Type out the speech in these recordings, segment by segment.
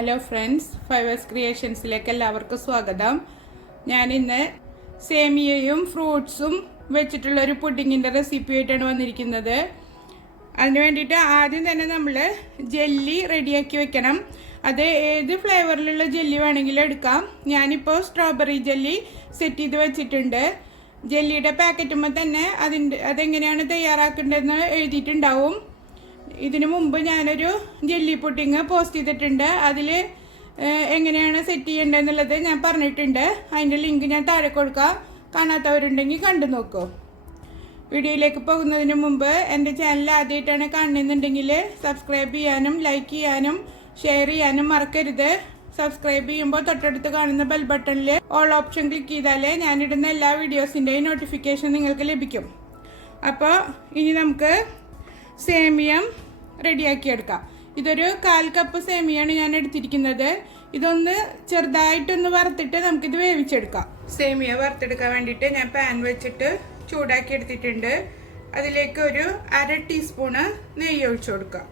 Hello friends, fivers ക്രിയേഷൻസിലേക്ക് എല്ലാവർക്കും സ്വാഗതം. ഞാനിന്ന് സേമിയയും ഫ്രൂട്ട്സും വെച്ചിട്ടുള്ളൊരു പുഡിങ്ങിൻ്റെ റെസിപ്പി ആയിട്ടാണ് വന്നിരിക്കുന്നത്. അതിന് വേണ്ടിയിട്ട് ആദ്യം തന്നെ നമ്മൾ ജെല്ലി റെഡിയാക്കി വെക്കണം. അത് ഏത് ഫ്ലേവറിലുള്ള ജെല്ലി വേണമെങ്കിലും എടുക്കാം. ഞാനിപ്പോൾ സ്ട്രോബെറി ജെല്ലി സെറ്റ് ചെയ്ത് വെച്ചിട്ടുണ്ട്. ജെല്ലിയുടെ പാക്കറ്റുമ്പോൾ തന്നെ അതെങ്ങനെയാണ് തയ്യാറാക്കേണ്ടതെന്ന് എഴുതിയിട്ടുണ്ടാവും. ഇതിനു മുമ്പ് ഞാനൊരു ജെല്ലി പുഡിങ് പോസ്റ്റ് ചെയ്തിട്ടുണ്ട്. അതിൽ എങ്ങനെയാണ് സെറ്റ് ചെയ്യേണ്ടതെന്നുള്ളത് ഞാൻ പറഞ്ഞിട്ടുണ്ട്. അതിൻ്റെ ലിങ്ക് ഞാൻ താഴെ കൊടുക്കാം. കാണാത്തവരുണ്ടെങ്കിൽ കണ്ടു നോക്കൂ. വീഡിയോയിലേക്ക് പോകുന്നതിന് മുമ്പ് എൻ്റെ ചാനൽ ആദ്യമായിട്ടാണ് കാണുന്നുണ്ടെങ്കിൽ സബ്സ്ക്രൈബ് ചെയ്യാനും ലൈക്ക് ചെയ്യാനും ഷെയർ ചെയ്യാനും മറക്കരുത്. സബ്സ്ക്രൈബ് ചെയ്യുമ്പോൾ തൊട്ടടുത്ത് കാണുന്ന ബെൽ ബട്ടണിൽ ഓൾ ഓപ്ഷൻ ക്ലിക്ക് ചെയ്താലേ ഞാനിടുന്ന എല്ലാ വീഡിയോസിൻ്റെയും നോട്ടിഫിക്കേഷൻ നിങ്ങൾക്ക് ലഭിക്കും. അപ്പോൾ ഇനി നമുക്ക് സേമിയം റെഡിയാക്കിയെടുക്കാം. ഇതൊരു 1/4 കപ്പ് സേമിയാണ് ഞാൻ എടുത്തിരിക്കുന്നത്. ഇതൊന്ന് ചെറുതായിട്ടൊന്ന് വറുത്തിട്ട് നമുക്കിത് വേവിച്ചെടുക്കാം. സേമിയ വറുത്തെടുക്കാൻ വേണ്ടിയിട്ട് ഞാൻ പാൻ വെച്ചിട്ട് ചൂടാക്കി എടുത്തിട്ടുണ്ട്. അതിലേക്ക് ഒരു 1/2 ടീസ്പൂണ് നെയ്യ് ഒഴിച്ചു കൊടുക്കാം.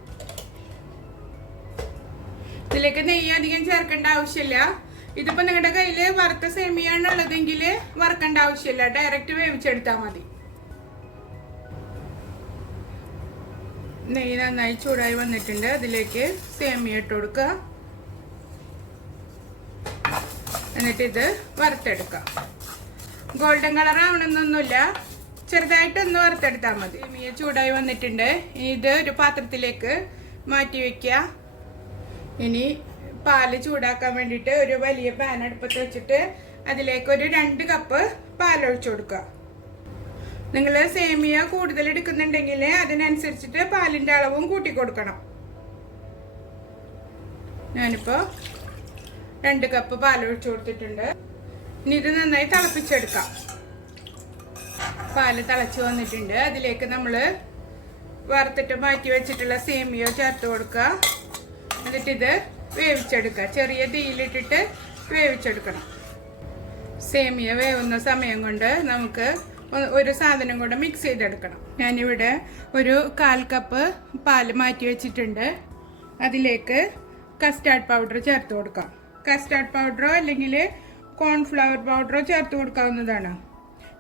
ഇതിലേക്ക് നെയ്യ് അധികം ചേർക്കേണ്ട ആവശ്യമില്ല. ഇതിപ്പോൾ നിങ്ങളുടെ കയ്യിൽ വറുത്ത സേമിയാണ് ഉള്ളതെങ്കിൽ വറുക്കേണ്ട ആവശ്യമില്ല, ഡയറക്റ്റ് വേവിച്ചെടുത്താൽ മതി. നെയ്യ് നന്നായി ചൂടായി വന്നിട്ടുണ്ട്. അതിലേക്ക് സേമിയ ഇട്ട് കൊടുക്കുക. എന്നിട്ട് ഇത് വറുത്തെടുക്കാം. ഗോൾഡൻ കളർ ആവണമെന്നൊന്നുമില്ല, ചെറുതായിട്ടൊന്ന് വറുത്തെടുത്താൽ മതി. സേമിയ ചൂടായി വന്നിട്ടുണ്ട്. ഇനി ഇത് ഒരു പാത്രത്തിലേക്ക് മാറ്റി വയ്ക്കുക. ഇനി പാല് ചൂടാക്കാൻ വേണ്ടിയിട്ട് ഒരു വലിയ പാൻ അടുപ്പത്ത് വെച്ചിട്ട് അതിലേക്ക് ഒരു 2 കപ്പ് പാലൊഴിച്ചു കൊടുക്കുക. നിങ്ങൾ സേമിയ കൂടുതൽ എടുക്കുന്നുണ്ടെങ്കിൽ അതിനനുസരിച്ചിട്ട് പാലിൻ്റെ അളവും കൂട്ടി കൊടുക്കണം. ഞാനിപ്പോൾ 2 കപ്പ് പാൽ ഒഴിച്ചു കൊടുത്തിട്ടുണ്ട്. ഇനി ഇത് നന്നായി തിളപ്പിച്ചെടുക്കാം. പാല് തിളച്ച് വന്നിട്ടുണ്ട്. അതിലേക്ക് നമ്മൾ വറുത്തിട്ട് മാറ്റി വെച്ചിട്ടുള്ള സേമിയ ചേർത്ത് കൊടുക്കുക. എന്നിട്ടിത് വേവിച്ചെടുക്കുക. ചെറിയ തീയിലിട്ടിട്ട് വേവിച്ചെടുക്കണം. സേമിയ വേവുന്ന സമയം കൊണ്ട് നമുക്ക് ഒരു സാധനം കൂടെ മിക്സ് ചെയ്തെടുക്കണം. ഞാനിവിടെ ഒരു 1/4 കപ്പ് പാല് മാറ്റി വെച്ചിട്ടുണ്ട്. അതിലേക്ക് കസ്റ്റാർഡ് പൗഡർ ചേർത്ത് കൊടുക്കാം. കസ്റ്റാർഡ് പൗഡറോ അല്ലെങ്കിൽ കോൺഫ്ലവർ പൗഡറോ ചേർത്ത് കൊടുക്കാവുന്നതാണ്.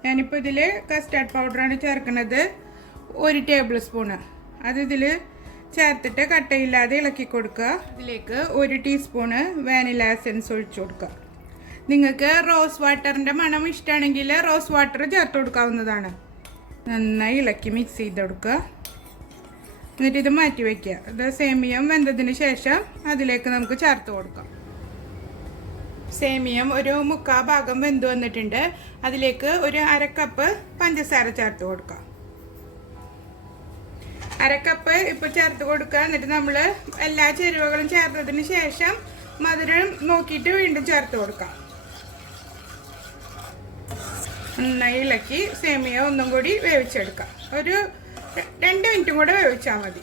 ഞാനിപ്പോൾ ഇതിൽ കസ്റ്റാർഡ് പൗഡറാണ് ചേർക്കുന്നത്. 1 ടേബിൾ സ്പൂണ് അത് ഇതിൽ ചേർത്തിട്ട് കട്ടയില്ലാതെ ഇളക്കി കൊടുക്കുക. ഇതിലേക്ക് 1 ടീസ്പൂണ് വാനില എസൻസ് ഒഴിച്ചു കൊടുക്കുക. നിങ്ങൾക്ക് റോസ് വാട്ടറിൻ്റെ മണം ഇഷ്ടമാണെങ്കിൽ റോസ് വാട്ടർ ചേർത്ത് കൊടുക്കാവുന്നതാണ്. നന്നായി ഇളക്കി മിക്സ് ചെയ്ത് കൊടുക്കുക. എന്നിട്ട് ഇത് മാറ്റി വയ്ക്കുക. ഇത് സേമിയം വെന്തതിന് ശേഷം അതിലേക്ക് നമുക്ക് ചേർത്ത് കൊടുക്കാം. സേമിയം ഒരു 3/4 ഭാഗം വെന്ത് വന്നിട്ടുണ്ട്. അതിലേക്ക് ഒരു 1/2 കപ്പ് പഞ്ചസാര ചേർത്ത് കൊടുക്കാം. 1/2 കപ്പ് ഇപ്പോൾ ചേർത്ത് കൊടുക്കുക. എന്നിട്ട് നമ്മൾ എല്ലാ ചേരുവകളും ചേർത്തതിന് ശേഷം മധുരം നോക്കിയിട്ട് വീണ്ടും ചേർത്ത് കൊടുക്കാം. നന്നായി ഇളക്കി സേമിയ ഒന്നും കൂടി വേവിച്ചെടുക്കാം. ഒരു 2 മിനിറ്റും കൂടെ വേവിച്ചാൽ മതി.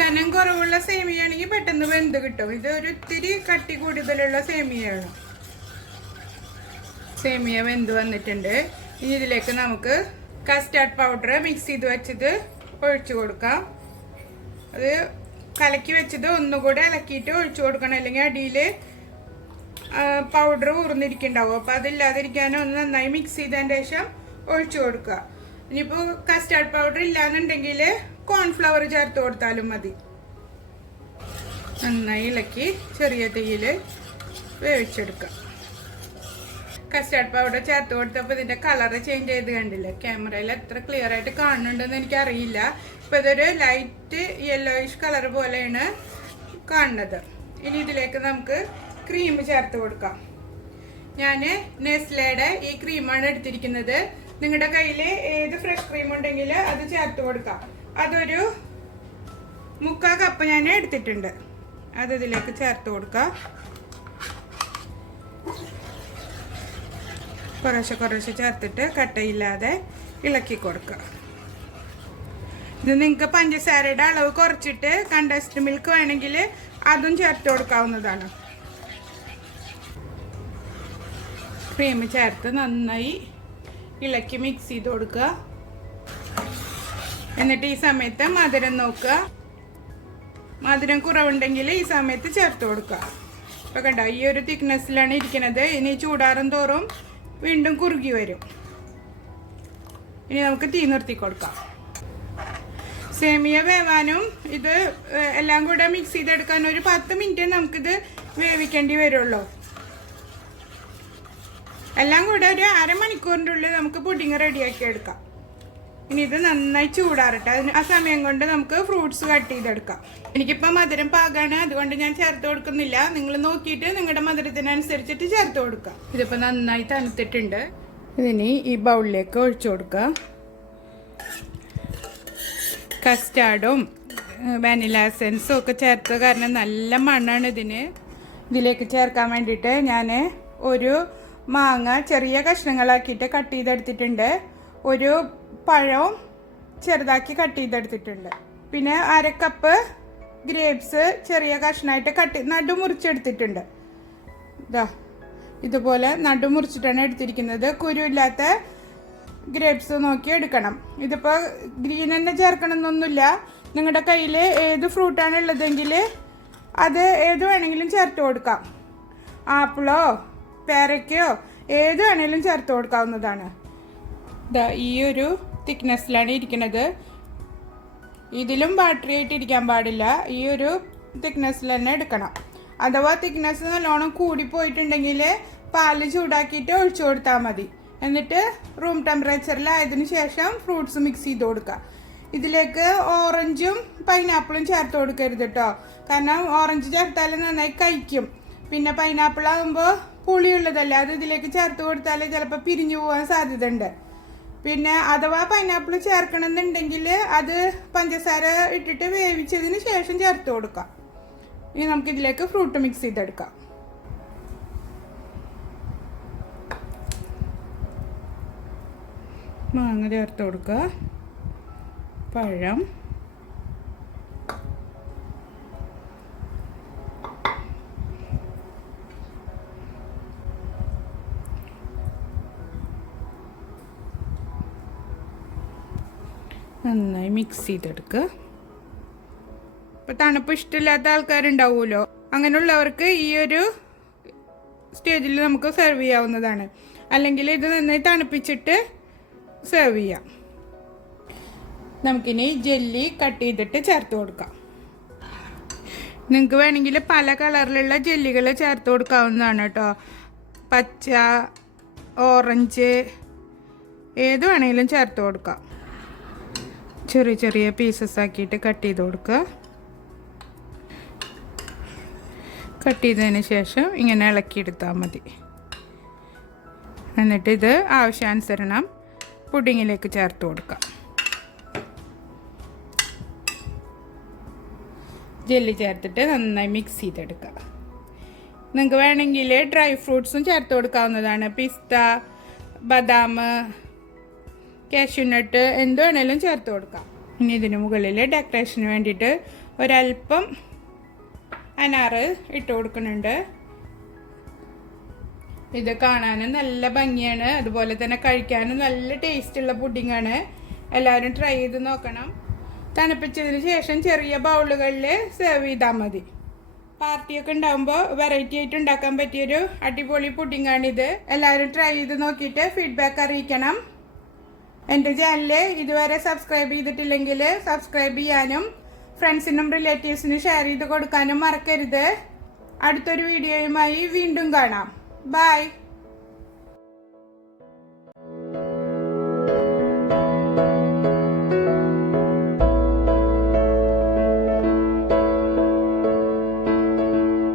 കനം കുറവുള്ള സേമിയാണെങ്കിൽ പെട്ടെന്ന് വെന്ത് കിട്ടും. ഇത് ഒരു ഇത്തിരി കട്ടി കൂടുതലുള്ള സേമിയാണ്. സേമിയ വെന്ത് വന്നിട്ടുണ്ട്. ഇനി ഇതിലേക്ക് നമുക്ക് കസ്റ്റാർഡ് പൗഡർ മിക്സ് ചെയ്ത് വെച്ചത് ഒഴിച്ചു കൊടുക്കാം. അത് കലക്കി വെച്ചത് ഒന്നുകൂടെ ഇളക്കിയിട്ട് ഒഴിച്ചു കൊടുക്കണം, അല്ലെങ്കിൽ അടിയിൽ പൗഡർ ഊർന്നിരിക്കുന്നുണ്ടാവും. അപ്പോൾ അതില്ലാതിരിക്കാനും ഒന്ന് നന്നായി മിക്സ് ചെയ്തതിന് ശേഷം ഒഴിച്ചു കൊടുക്കുക. ഇനിയിപ്പോൾ കസ്റ്റാർഡ് പൗഡർ ഇല്ലാന്നുണ്ടെങ്കിൽ കോൺഫ്ലവർ ചേർത്ത് കൊടുത്താലും മതി. നന്നായി ഇളക്കി ചെറിയ തീയിൽ വേവിച്ചെടുക്കുക. കസ്റ്റാർഡ് പൗഡർ ചേർത്ത് കൊടുത്തപ്പോൾ ഇതിൻ്റെ കളറ് ചേഞ്ച് ചെയ്ത് കണ്ടില്ല. ക്യാമറയിൽ എത്ര ക്ലിയർ ആയിട്ട് കാണുന്നുണ്ടെന്ന് എനിക്കറിയില്ല. ഇപ്പോൾ ഇതൊരു ലൈറ്റ് യെല്ലോയിഷ് കളർ പോലെയാണ് കാണുന്നത്. ഇനി ഇതിലേക്ക് നമുക്ക് ക്രീം ചേർത്ത് കൊടുക്കാം. ഞാൻ നെസ്ലയുടെ ഈ ക്രീമാണ് എടുത്തിരിക്കുന്നത്. നിങ്ങളുടെ കയ്യിൽ ഏത് ഫ്രഷ് ക്രീം ഉണ്ടെങ്കിൽ അത് ചേർത്ത് കൊടുക്കാം. അതൊരു 3/4 കപ്പ് ഞാൻ എടുത്തിട്ടുണ്ട്. അത് ഇതിലേക്ക് ചേർത്ത് കൊടുക്കാം. കുറേശ്ശെ ചേർത്തിട്ട് കട്ടയില്ലാതെ ഇളക്കി കൊടുക്കുക. ഇത് നിങ്ങൾക്ക് പഞ്ചസാരയുടെ അളവ് കുറച്ചിട്ട് കണ്ടൻസ്ഡ് മിൽക്ക് വേണമെങ്കിൽ അതും ചേർത്ത് കൊടുക്കാവുന്നതാണ്. ക്രീം ചേർത്ത് നന്നായി ഇളക്കി മിക്സ് ചെയ്ത് കൊടുക്കുക. എന്നിട്ട് ഈ സമയത്ത് മധുരം നോക്കുക. മധുരം കുറവുണ്ടെങ്കിൽ ഈ സമയത്ത് ചേർത്ത് കൊടുക്കുക. അപ്പോൾ കണ്ടോ, ഈ ഒരു തിക്നെസ്സിലാണ് ഇരിക്കുന്നത്. ഇനി ചൂടാറും തോറും വീണ്ടും കുറുകി വരും. ഇനി നമുക്ക് തീ നിർത്തി കൊടുക്കാം. സേമിയ വേവാനും ഇത് എല്ലാം കൂടെ മിക്സ് ചെയ്തെടുക്കാൻ ഒരു 10 മിനിറ്റ് നമുക്കിത് വേവിക്കേണ്ടി വരുള്ളൂ. എല്ലാം കൂടെ ഒരു അരമണിക്കൂറിൻ്റെ ഉള്ളിൽ നമുക്ക് പുഡിങ് റെഡിയാക്കി എടുക്കാം. ഇനി ഇത് നന്നായി ചൂടാറട്ടെ. ആ സമയം കൊണ്ട് നമുക്ക് ഫ്രൂട്ട്സ് കട്ട് ചെയ്തെടുക്കാം. എനിക്കിപ്പോൾ മധുരം പാകാണ്, അതുകൊണ്ട് ഞാൻ ചേർത്ത് കൊടുക്കുന്നില്ല. നിങ്ങൾ നോക്കിയിട്ട് നിങ്ങളുടെ മധുരത്തിനനുസരിച്ചിട്ട് ചേർത്ത് കൊടുക്കാം. ഇതിപ്പോൾ നന്നായി തണുത്തിട്ടുണ്ട്. ഇതിനി ഈ ബൗളിലേക്ക് ഒഴിച്ചു കൊടുക്കാം. കസ്റ്റാർഡും വാനില എസൻസും ഒക്കെ ചേർത്ത കാരണം നല്ല മണ്ണാണ് ഇതിന്. ഇതിലേക്ക് ചേർക്കാൻ വേണ്ടിയിട്ട് ഞാൻ ഒരു മാങ്ങ ചെറിയ കഷ്ണങ്ങളാക്കിയിട്ട് കട്ട് ചെയ്തെടുത്തിട്ടുണ്ട്. ഒരു പഴം ചെറുതാക്കി കട്ട് ചെയ്തെടുത്തിട്ടുണ്ട്. പിന്നെ 1/2 കപ്പ് ഗ്രേപ്സ് ചെറിയ കഷ്ണമായിട്ട് നടുമുറിച്ചെടുത്തിട്ടുണ്ട്. ഇതുപോലെ നടുമുറിച്ചിട്ടാണ് എടുത്തിരിക്കുന്നത്. കുരുവില്ലാത്ത ഗ്രേപ്സ് നോക്കി എടുക്കണം. ഇതിപ്പോൾ ഗ്രീൻ തന്നെ ചേർക്കണം എന്നൊന്നുമില്ല. നിങ്ങളുടെ കയ്യിൽ ഏത് ഫ്രൂട്ടാണ് ഉള്ളതെങ്കിൽ അത് ഏത് വേണമെങ്കിലും ചേർത്ത് കൊടുക്കാം. ആപ്പിളോ പേരയ്ക്കോ ഏത് വേണമെങ്കിലും ചേർത്ത് കൊടുക്കാവുന്നതാണ്. ഈ ഒരു തിക്നെസ്സിലാണ് ഇരിക്കുന്നത്. ഇതിലും ബാറ്ററി ആയിട്ട് ഇരിക്കാൻ പാടില്ല. ഈ ഒരു തിക്നെസ്സിൽ തന്നെ എടുക്കണം. അഥവാ തിക്നെസ് നല്ലോണം കൂടിപ്പോയിട്ടുണ്ടെങ്കിൽ പാല് ചൂടാക്കിയിട്ട് ഒഴിച്ചു കൊടുത്താൽ മതി. എന്നിട്ട് റൂം ടെമ്പറേച്ചറിലായതിനു ശേഷം ഫ്രൂട്ട്സ് മിക്സ് ചെയ്ത് കൊടുക്കുക. ഇതിലേക്ക് ഓറഞ്ചും പൈനാപ്പിളും ചേർത്ത് കൊടുക്കരുത് കേട്ടോ. കാരണം ഓറഞ്ച് ചേർത്താൽ നന്നായി കഴിക്കും. പിന്നെ പൈനാപ്പിൾ ആകുമ്പോൾ പുളിയുള്ളതല്ലേ, അത് ഇതിലേക്ക് ചേർത്ത് കൊടുത്താൽ ചിലപ്പോൾ പിരിഞ്ഞു പോകാൻ സാധ്യത ഉണ്ട്. പിന്നെ അഥവാ പൈനാപ്പിൾ ചേർക്കണമെന്നുണ്ടെങ്കിൽ അത് പഞ്ചസാര ഇട്ടിട്ട് വേവിച്ചതിന് ശേഷം ചേർത്ത് കൊടുക്കാം. ഇനി നമുക്കിതിലേക്ക് ഫ്രൂട്ട് മിക്സ് ചെയ്തെടുക്കാം. മാങ്ങ ചേർത്ത് കൊടുക്കുക, പഴം, നന്നായി മിക്സ് ചെയ്തെടുക്കുക. ഇപ്പം തണുപ്പ് ഇഷ്ടമില്ലാത്ത ആൾക്കാരുണ്ടാവുമല്ലോ, അങ്ങനെയുള്ളവർക്ക് ഈ ഒരു സ്റ്റേജിൽ നമുക്ക് സെർവ് ചെയ്യാവുന്നതാണ്. അല്ലെങ്കിൽ ഇത് നന്നായി തണുപ്പിച്ചിട്ട് സെർവ് ചെയ്യാം. നമുക്കിനി ജെല്ലി കട്ട് ചെയ്തിട്ട് ചേർത്ത് കൊടുക്കാം. നിങ്ങൾക്ക് വേണമെങ്കിൽ പല കളറിലുള്ള ജെല്ലികൾ ചേർത്ത് കൊടുക്കാവുന്നതാണ് കേട്ടോ. പച്ച, ഓറഞ്ച് ഏത് വേണമെങ്കിലും ചേർത്ത് കൊടുക്കാം. ചെറിയ ചെറിയ പീസസ് ആക്കിയിട്ട് കട്ട് ചെയ്ത് കൊടുക്കുക. കട്ട് ചെയ്തതിന് ശേഷം ഇങ്ങനെ ഇളക്കിയെടുത്താൽ മതി. എന്നിട്ട് ഇത് ആവശ്യാനുസരണം പുഡിങ്ങിലേക്ക് ചേർത്ത് കൊടുക്കാം. ജെല്ലി ചേർത്തിട്ട് നന്നായി മിക്സ് ചെയ്തെടുക്കുക. നിങ്ങൾക്ക് വേണമെങ്കിൽ ഡ്രൈ ഫ്രൂട്ട്സും ചേർത്ത് കൊടുക്കാവുന്നതാണ്. പിസ്ത, ബദാം, കാഷ്യൂനട്ട് എന്ത് വേണേലും ചേർത്ത് കൊടുക്കാം. ഇനി ഇതിന് മുകളിൽ ഡെക്കറേഷന് വേണ്ടിയിട്ട് ഒരല്പം അനാറ് ഇട്ട് കൊടുക്കുന്നുണ്ട്. ഇത് കാണാനും നല്ല ഭംഗിയാണ്, അതുപോലെ തന്നെ കഴിക്കാനും നല്ല ടേസ്റ്റുള്ള പുഡിങ്ങാണ്. എല്ലാവരും ട്രൈ ചെയ്ത് നോക്കണം. തണുപ്പിച്ചതിന് ശേഷം ചെറിയ ബൗളുകളിൽ സെർവ് ചെയ്താൽ മതി. പാർട്ടിയൊക്കെ ഉണ്ടാകുമ്പോൾ വെറൈറ്റി ആയിട്ട് ഉണ്ടാക്കാൻ പറ്റിയൊരു അടിപൊളി പുഡിങ്ങാണിത്. എല്ലാവരും ട്രൈ ചെയ്ത് നോക്കിയിട്ട് ഫീഡ്ബാക്ക് അറിയിക്കണം. എൻ്റെ ചാനൽ ഇതുവരെ സബ്സ്ക്രൈബ് ചെയ്തിട്ടില്ലെങ്കിൽ സബ്സ്ക്രൈബ് ചെയ്യാനും ഫ്രണ്ട്സിനും റിലേറ്റീവ്സിനും ഷെയർ ചെയ്ത് കൊടുക്കാനും മറക്കരുത്. അടുത്തൊരു വീഡിയോയുമായി വീണ്ടും കാണാം. ബൈ.